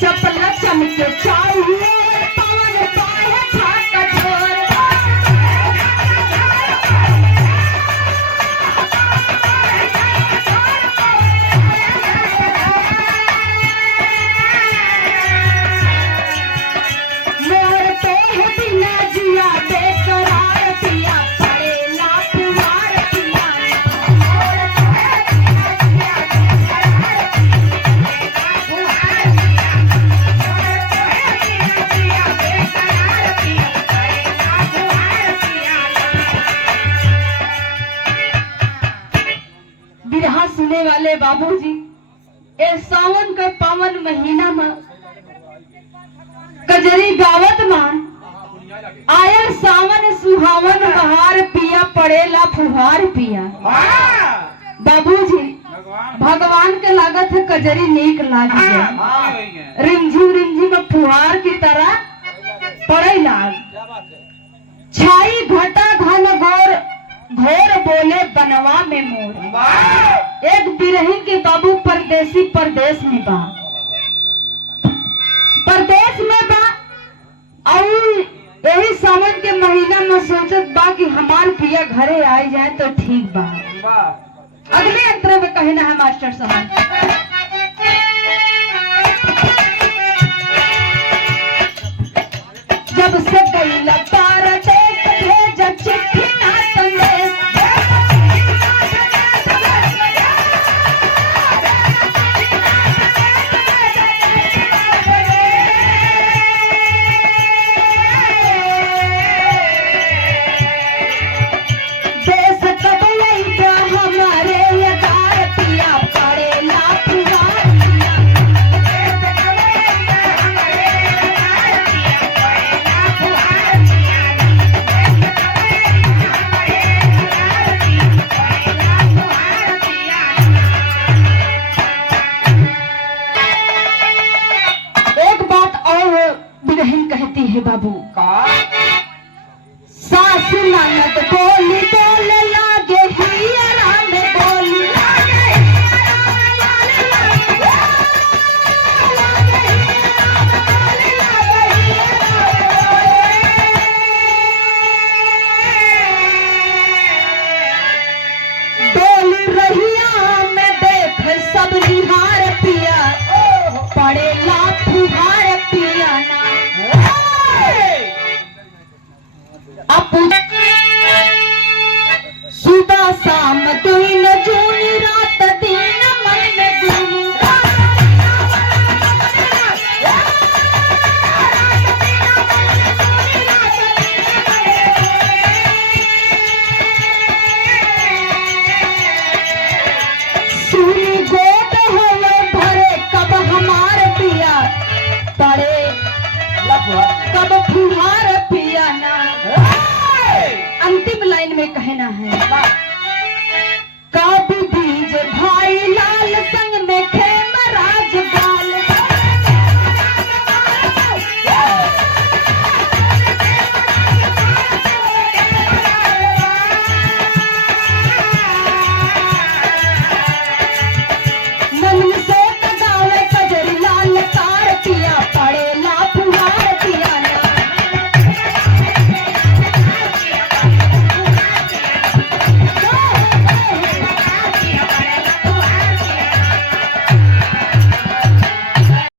चपला चमके चाहिए पवन पाए था कठोर। मोर तो है बिना जिया बेकरार पिया पड़ेला पुआर पिया। मोर तो है बिना जिया बेकरार पिया पुआर पिया। मोर तो है बिना जिया बेकरार पिया पड़ेला पुआर पिया। बिरहा सुने वाले बाबूजी, ए सावन का पावन महीना में कजरी गावत मान आयल सावन सुहावन बहार पिया पड़ेला फुहार पिया। बाबूजी भगवान के लागत है कजरी नीक लागी है। रिमझिम फुहार की तरह पड़े लाग। छाई घटा घन घोर घोर बोले बनवा में मोर। एक बिरही के बाबू परदेसी परदेश में बा, परदेश में बा और यही सावन के महीना में सोचत बा कि हमार पिया घरे आ जाए तो ठीक बा। अगले अंतर में कहना है मास्टर साहब, जब से गई लतार देश भेज चिट्ठी ना संदेश। कहती है बाबू का